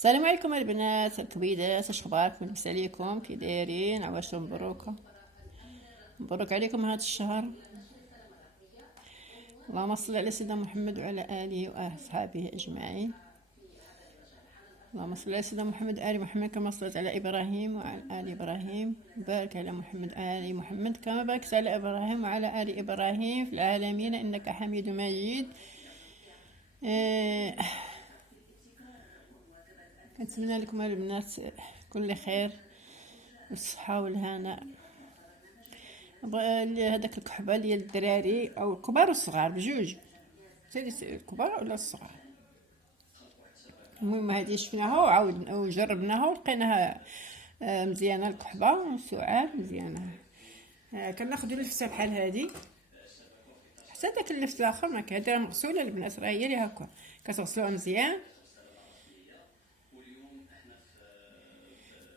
السلام عليكم البنات الكبيدات، اش اخباركم؟ لاباس عليكم؟ كي دايرين؟ عواشر مبروكه، مبروك عليكم هذا الشهر. اللهم صل على سيدنا محمد وعلى اله واصحابه اجمعين. اللهم صل على سيدنا محمد وآل محمد كما صليت على ابراهيم وعلى ال ابراهيم، بارك على محمد وآل محمد كما باركت على ابراهيم وعلى ال ابراهيم في العالمين انك حميد مجيد. كنتمنى لكم البنات كل خير والصحة والهناء. هذاك الكحبه ديال الدراري او الكبار والصغار بجوج، سيدي الكبار ولا الصغار. المهم هذه شفناها وعاودنا وجربناها ولقيناها مزيانه الكحبه وسعال مزيانه. كناخذوا اللفته بحال هذه حتى داك اللفت الاخر ما كيهدر مغسوله البنات، راه هي اللي هكا كتغسلوها مزيان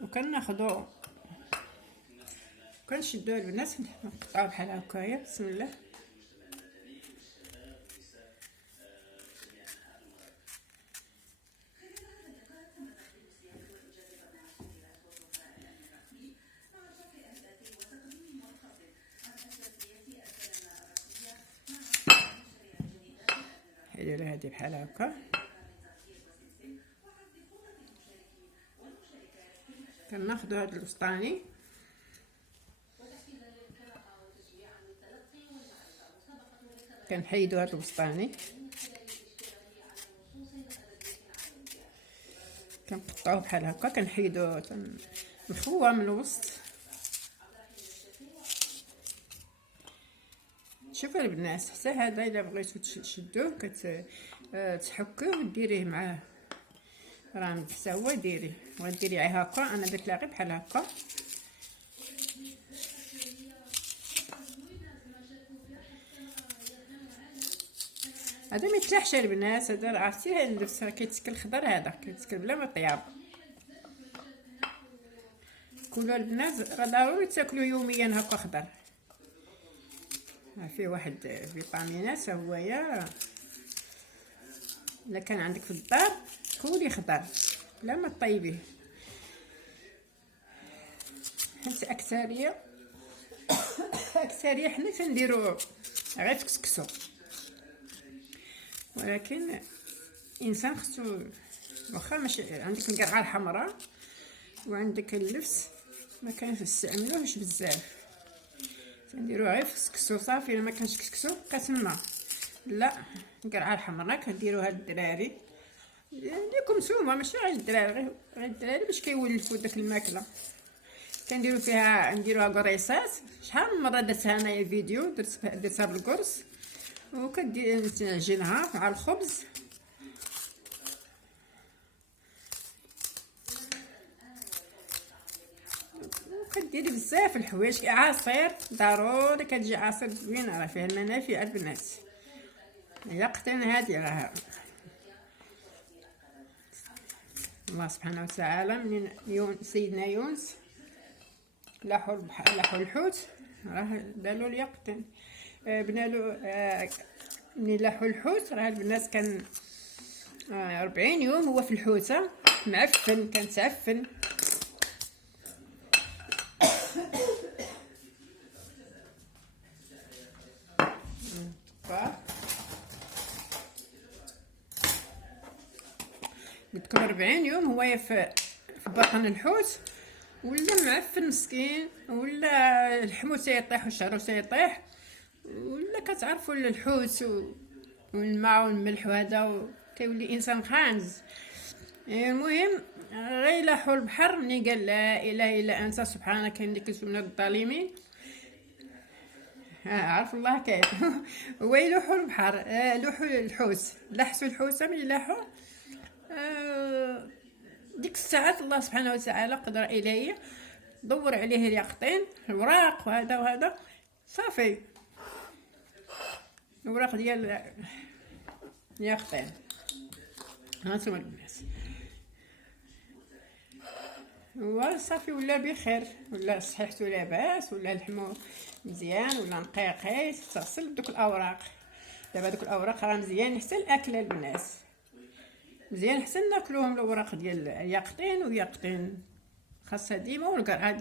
وكناخذوا كنشدوها البنات نقطعوها بحال هكايا. بسم الله. نديرو هادي بحال هكا، كناخدو هاد الوسطاني كنحيدو هاد الوسطاني كنقطعوه بحال هكا، كنحيدو نخوها من الوسط. شوفوا البنات حتى هذا الا بغيتو تشدوه كتحكوه وديريه معاه، راه حتى هو ديريه وغديريه هكا. انا درت لها غير بحال هكا. هذا ما يتلاحش البنات، هذا عرفتي هاد اللبس راه كيتسكل خضر، هذا كيتسكل بلا ما طياب. كلوا البنات راه ضروري تاكلوا يوميا هكا خضر، فيه واحد فيتامينات هويا. الا كان عندك في الدار كولي خضر بلا ما طيبيه، حيت اكثريه حنا كنديرو غير في كسكسو، ولكن الانسان خصو واخا ماشي عندك القرعه الحمراء وعندك اللفس ما كنستعملوهش بزاف، كنديروها غير في كسكسو صافي. ما كانش كسكسو بقى تما، لا القرعه الحمراء كديروها الدراري ليكم نتوما ماشي غير الدراري، غير الدراري باش كيولفوا داك الماكله. كنديرو فيها نديروها قريصات. شحال من مره درتها انايا فيديو، درتها بالقرص وكدير تعجنها مع الخبز. كديري بزاف الحوايج، عصير ضروري كتجي عصير زوينه، راه فيها المنافع البنات. يقطن هذه راه الله سبحانه وتعالى من سيدنا يونس لاحوا الحوت راه دالو اليقطن، بنالو من لاحوا الحوت راه البنات كان 40 يوم هو في الحوته معفن، كان تعفن. قلتلكم 40 يوم هو في بطن الحوت، ولا معفن مسكين، ولا الحموت يطيح والشعر يطيح، ولا كتعرفوا الحوت والماء والملح وهذا كيولي انسان خانز. المهم غير لاحوا البحر ملي قال لا اله الا انت سبحانك اني كنت من الظالمين. عرف الله كيف هو يلوحوا البحر، لوحوا الحوت، لحسوا الحوت ملي لاحوا ديك الساعات الله سبحانه وتعالى قدر اليه دور عليه اليقطين الوراق وهذا صافي، الوراق ديال اليقطين. هانتوما البنات هو صافي ولا بخير، ولا صحيحتو لاباس، ولا لحمو مزيان، ولا نقيقيت تغسل دوك الاوراق. دابا دوك الاوراق راه مزيان حتى الاكل البنات، مزيان حسن ناكلوهم الوراق ديال اليقطين ويقطين، خاصها ديما. والقرعه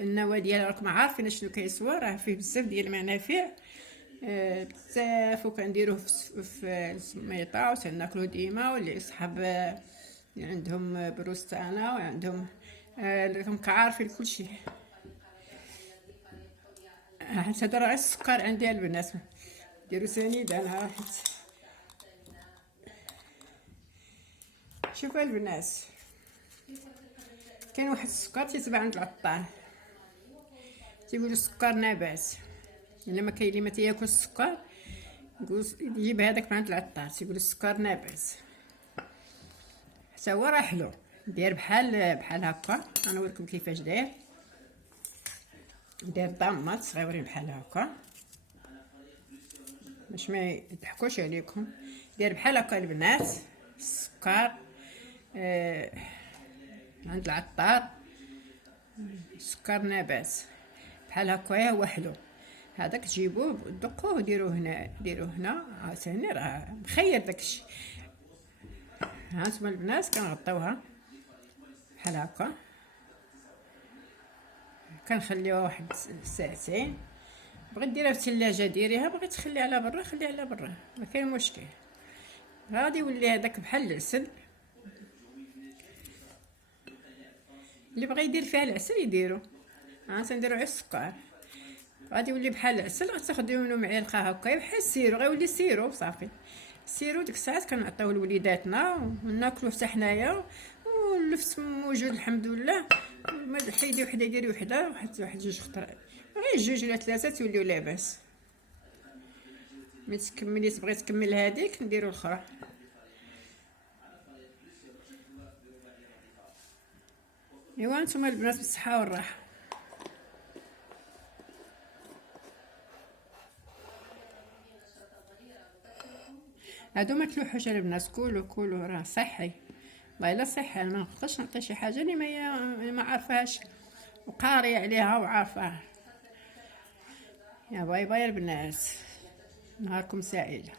النواه ديالها راكم عارفين شنو كيسوى، راه فيه بزاف ديال المنافع بزاف، وكنديروه في السميطه وتناكلوه ديما. واللي صحاب عندهم بروستانا وعندهم راكم عارفين كلشي. حتى هذا راه السكر عندي البنات، ديروا سنيد انا حيت شوفوا البنات، كاين واحد السكر تيتباع عند العطار تيقولوا السكر نبات، الا ما كاين اللي ما تياكل السكر يقول يجيب هذاك من عند العطار تيقولوا السكر نبات. حتى هو راه حلو، داير بحال هكا. انا نوريكم كيفاش داير. داير ضمات صغيورين بحال هكا باش ما يضحكوش عليكم. داير بحال هكا البنات، السكر عند العطار سكر نبات بحال هكايا، هو حلو. هذاك تجيبوه دقوه وديروه هنا، ديروه هنا عاوتاني راه مخير داكشي. ها انتما البنات كنغطيوها بحال هكا، كنخليوها واحد ساعتين. بغيت ديرها في الثلاجه ديريها، بغيت تخليها على برا خليها على برا، ما كاين مشكل. غادي يولي هذاك بحال العسل. اللي بغى يدير فيها العسل يديرو، ها تنديرو غير السكر، غادي يولي بحال العسل. غتاخديو منو معلقه هكا بحال السيرو، غيولي سيرو صافي. السيرو ديك الساعات كنعطيوه لوليداتنا وناكلوه حتى حنايا، واللفت موجود الحمد لله. ما حيدي وحده ديري وحده واحد جوج خطرات، غير جوج ولا ثلاثه توليو لاباس. ملي تكملي تبغي تكمل هذيك نديرو الاخرى. ايوا نتوما البنات بالصحه والراحه. هادو ما تلوحوش البنات، كولوا راه صحي. والله الا صحي، انا ما نقدرش نعطي شي حاجه اللي ما عارفاهاش وقاريه عليها وعارفاها. يا باي باي البنات، نهاركم سعيد.